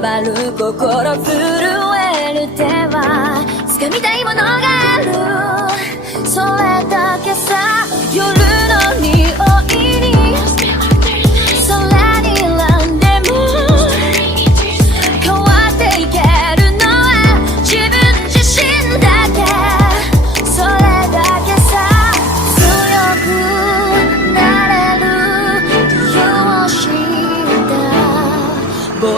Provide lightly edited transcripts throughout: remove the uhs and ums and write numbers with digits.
回る心震える手は掴みたいものがある、それだけさ。夜の匂いに空に選んでも変わっていけるのは自分自身だけ、それだけさ。強くなれる理由を知った僕を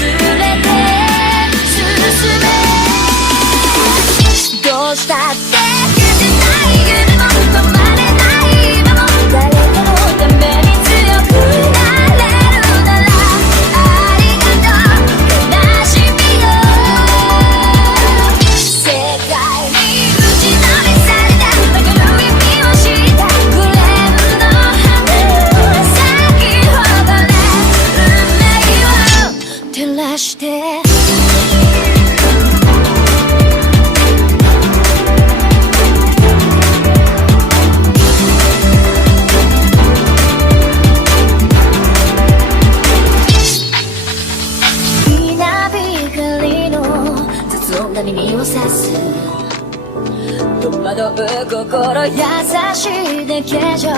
連れて進め、どうしたって消せない夢も止まれない今も、誰かのために強くなれるならありがとう悲しみよ。世界に打ちのめされた曲の意味を知ったグレーの花を咲き誇れ運命を照らして。耳を刺す戸惑う心優しいだけじゃ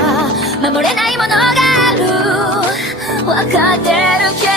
守れないものがある、分かってるけど